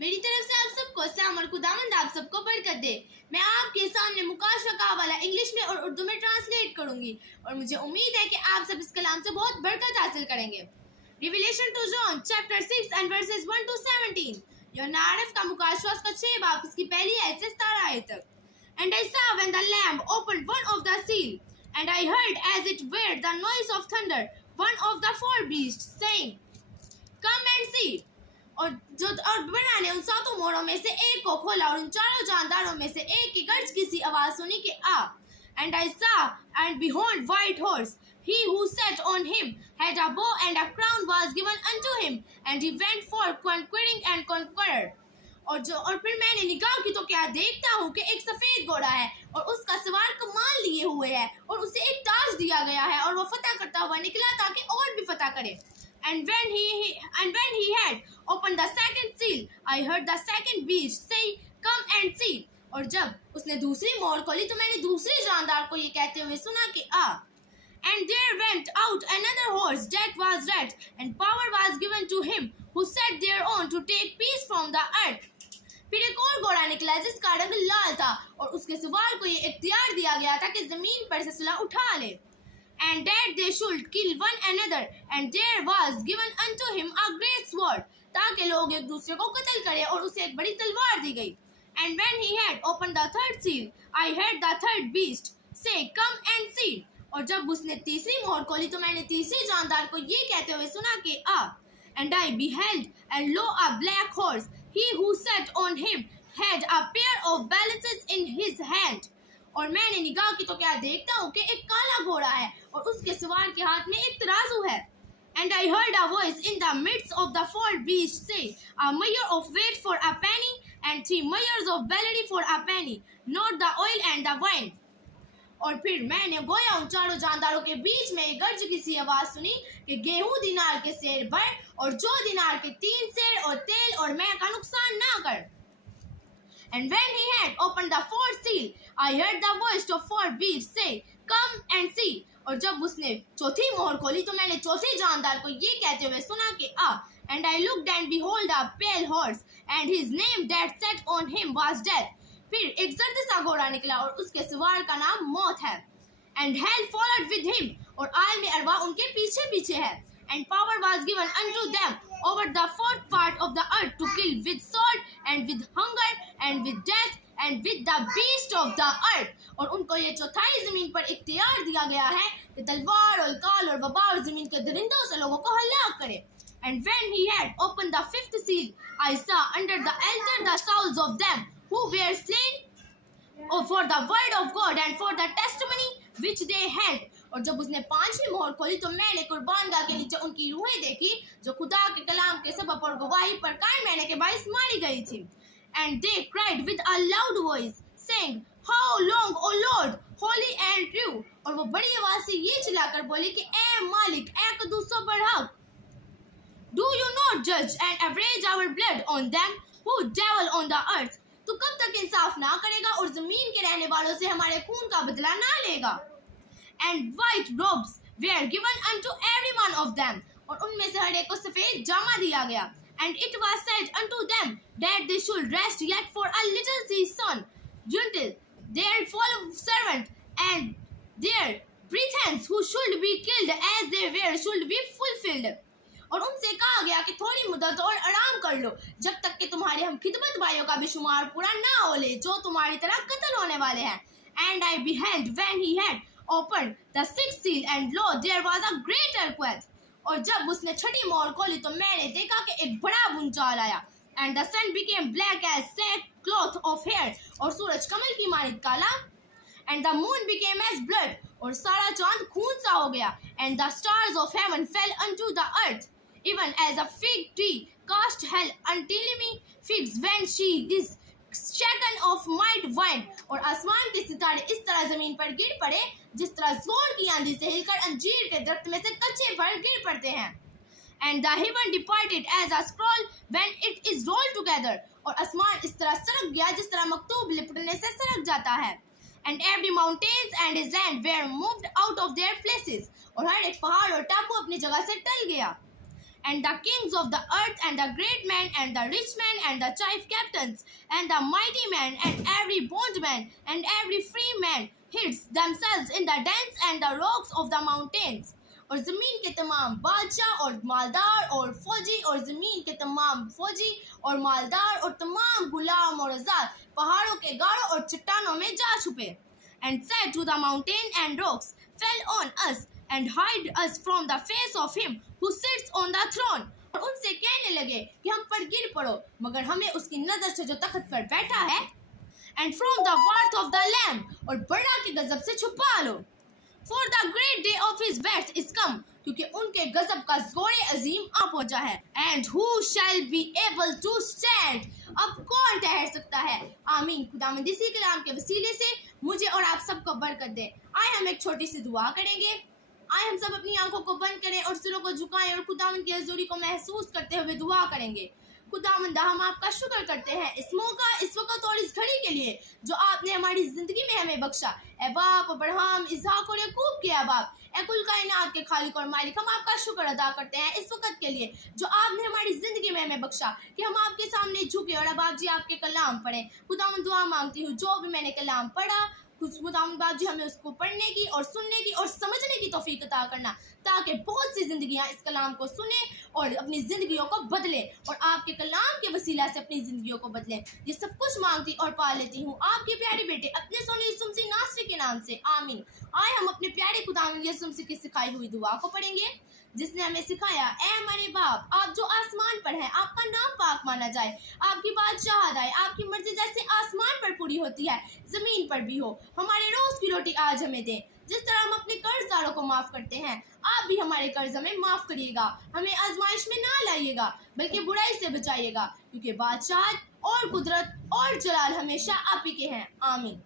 मेरी तरफ से आप सबको अस्सलाम और खुदावंद आप सबको बरकत दे। मैं आपके सामने मुकाशा वाला इंग्लिश में और उर्दू में ट्रांसलेट करूंगी और मुझे उम्मीद है कि आप सब इस कलाम से बहुत बरकत हासिल करेंगे। Revelation to John chapter 6 and verses 1 to 17। यूहन्ना आरिफ का मुकाशवा उसका 6 बाब उसकी पहली आयत से 17 आयत तक। And I saw when the Lamb opened one of the seal, and I heard as it were the noise of thunder, one of the four beasts saying, Come and see. और बड़ा ने उन सातों मोड़ों में से एक को खोला और उन चारों जानदारों में से एक की गर्ज की सी आवाज सुनी कि आ। And I saw and behold white horse. He who sat on him had a bow and a crown was given unto him, and he went forth conquering and conqueror. और फिर मैंने निगाह की तो क्या देखता हूँ कि एक सफेद घोड़ा है और उसका सवार कमान लिए हुए है और उसे एक ताज दिया गया है और वो फतह करता हुआ निकला ताकि और भी फतह करे। And when he had opened the second seal, I heard the second beast say, Come and see. और जब उसने दूसरी मोहर खोली तो मैंने दूसरे जानदार को ये कहते हुए सुना कि आ। And there went out another horse that was red, and power was given to him who sat thereon to take peace from the earth. फिर एक और घोड़ा निकला जिसका रंग लाल था और उसके सवार को ये इख्तियार दिया गया था कि जमीन पर से सुलह उठा ले। And that they should kill one another, and there was given unto him a great sword, ताकि लोग एक दूसरे को कत्ल करें और उसे एक बड़ी तलवार दी गई। And when he had opened the third seal, I heard the third beast say, Come and see. और जब उसने तीसरी मोहर खोली तो मैंने तीसरे जानदार को ये कहते हुए सुना कि आ। And I beheld, and lo, a black horse. He who sat on him had a pair of balances in his hand. और मैंने निगाह की तो क्या देखता हूँ कि एक काला घोड़ा है और उसके सवार के हाथ में एक तराजू है। And I heard a voice in the midst of the four beasts say, A measure of wheat for a penny, and 3 measures of barley for a penny, not the oil and the wine. और फिर मैंने गोया उन चारों जानदारों के बीच में एक गर्ज की सी आवाज सुनी कि गेहूं दिनार के सेर भर और जो दिनार के 3 सेर और तेल और मैं का नुकसान ना कर। And when he had opened the fourth seal, I heard the voice of 4 beasts say, Come and see. और जब उसने चौथी मोहर खोली तो मैंने चौथे जानदार को ये कहते हुए सुना कि आ। And I looked and behold a pale horse, and his name that sat on him was Death. फिर एक जर्द सा घोड़ा निकला और उसके सवार का नाम मौत है। And hell followed with him, और आल में अरवा उनके पीछे पीछे है। And power was given unto them over the fourth part of the earth to kill with sword and with hunger and with death and with the beast of the earth. और उनको ये चौथाई जमीन पर इख्तियार दिया गया है कि तलवार और काल और वबा और जमीन के दरिंदों से लोगों को हलाक करे। And when he had opened the fifth seal, I saw under the altar the souls of them who were slain for the word of God and for the testimony which they held. और जब उसने 5वीं मोहर खोली तो मैंने कुर्बानगाह के नीचे उनकी रूहें देखी जो खुदा के कलाम के सबब और गवाही पर कायम रहने के बाइस मारी गई थी। And they cried with a loud voice, saying, How long, O Lord, holy and true. और वो बड़ी आवाज से ये चिल्लाकर बोली कि ए मालिक, ए कदूसों पर हक, Do you not judge and avenge our blood on them who dwell on the earth? तो कब तक इंसाफ ना करेगा और जमीन के रहने वालों से हमारे खून का बदला ना लेगा। And white robes were given unto every one of them, और उनमें से हर एक को सफेद जामा दिया गया। And it was said unto them that they should rest yet for a little season, until their fellow servant and their brethren who should be killed as they were should be fulfilled. और उनसे कहा गया कि थोड़ी मुद्दत और आराम कर लो जब तक कि तुम्हारे हम खिदमत भाइयों का भी शुमार पूरा ना हो ले जो तुम्हारी तरह कत्ल होने वाले हैं। And I beheld when he had opened the sixth seal, and lo, there was a great earthquake. और जब उसने छठी मोहर खोली तो मैंने देखा कि एक बड़ा भूचाल आया। And the sun became black as sackcloth of hair, और सूरज कमल की मानित काला। And the moon became as blood, और सारा चांद खून सा हो गया। And the stars of heaven fell unto the earth, even as a fig tree cast hell untimely figs when she is shaken of might wind. और आसमान के सितारे इस तरह जमीन पर गिर पड़े जिस तरह जोर की आंधी से हिलकर अंजीर के दरख्त में से कच्चे फल गिर पड़ते हैं। And the heaven departed as a scroll when it is rolled together. और आसमान इस तरह सरक गया जिस तरह मकतूब लिपटने से सरक जाता है। And every mountains and his land were moved out of their places. और हर एक पहाड़ और टापू अपनी जगह से टल गया। and the kings of the earth, and the great men, and the rich men, and the chief captains, and the mighty men, and every bondman, and every free man hides themselves in the dens and the rocks of the mountains. और ज़मीन के तमाम बादशाह और मालदार और फौजी और ज़मीन के तमाम फौजी और मालदार और तमाम गुलाम और आज़ाद पहाड़ों के गारों और चट्टानों में जा छुपे. And said to the mountain and rocks, fell on us and hide us from the face of him who sits on the throne. और उनसे कहने लगे कि हम पर गिर पड़ो, मगर हमें उसकी नजर से जो तख्त पर बैठा है. And from the wrath of the Lamb, और बड़ा के गजब से छुपा लो. For the great day of his wrath is come, क्योंकि उनके गजब का ज़ोर अजीम आ पहुंचा है. And who shall be able to stand? अब कौन ठहर सकता है? आमीन. खुदावंद इसी कलाम के वसीले से मुझे और आप सबको बरकत दे. आए हम एक छोटी सी दुआ करेंगे. आए हम सब अपनी आंखों को बंद करें और सिरों को झुकाएं और खुदावंद की हजूरी को महसूस करते हुए दुआ करेंगे. खुदावंद हम आपका शुक्र करते हैं इस मौका, इस वक्त और इस घड़ी के लिए जो आपने हमारी ज़िंदगी में हमें बख्शा. ए बाप, अब्राहम, इसहाक और याकूब के बाप, ए कुल कायनात के खालिक और मालिक, हम आपका शुक्र अदा करते हैं इस वक्त के लिए जो आपने हमारी ज़िंदगी में हमें बख्शा कि हम आपके सामने झुके और अब आप जी आपके कलाम पढ़ें. खुदावंद दुआ मांगती हूँ जो भी मैंने कलाम पढ़ा, खुदावंद बाप जी हमें उसको पढ़ने की और सुनने की और समझने की तौफीक अता करना, ताकि बहुत सी जिंदगियां इस कलाम को सुने और अपनी जिंदगियों को बदले और आपके कलाम के वसीला से अपनी जिंदगियों को बदले. ये सब कुछ मांगती और पा लेती हूँ आपके प्यारे बेटे अपने सोने यीशु मसीह नासरी के नाम से, आमीन. आए हम अपने प्यारे खुदावंद यीशु मसीह की सिखाई हुई दुआ को पढ़ेंगे जिसने हमें सिखाया, ए हमारे बाप, आप जो आसमान पर हैं, आपका नाम पाक माना जाए, आपकी बादशाहत आए, आपकी मर्जी जैसे आसमान पर पूरी होती है जमीन पर भी हो. हमारे रोज की रोटी आज हमें दें. जिस तरह हम अपने कर्जदारों को माफ करते हैं, आप भी हमारे कर्ज हमें माफ करिएगा. हमें आजमाइश में ना लाइएगा बल्कि बुराई से बचाइएगा, क्योंकि बादशाहत और कुदरत और जलाल हमेशा आप ही के हैं, आमीन.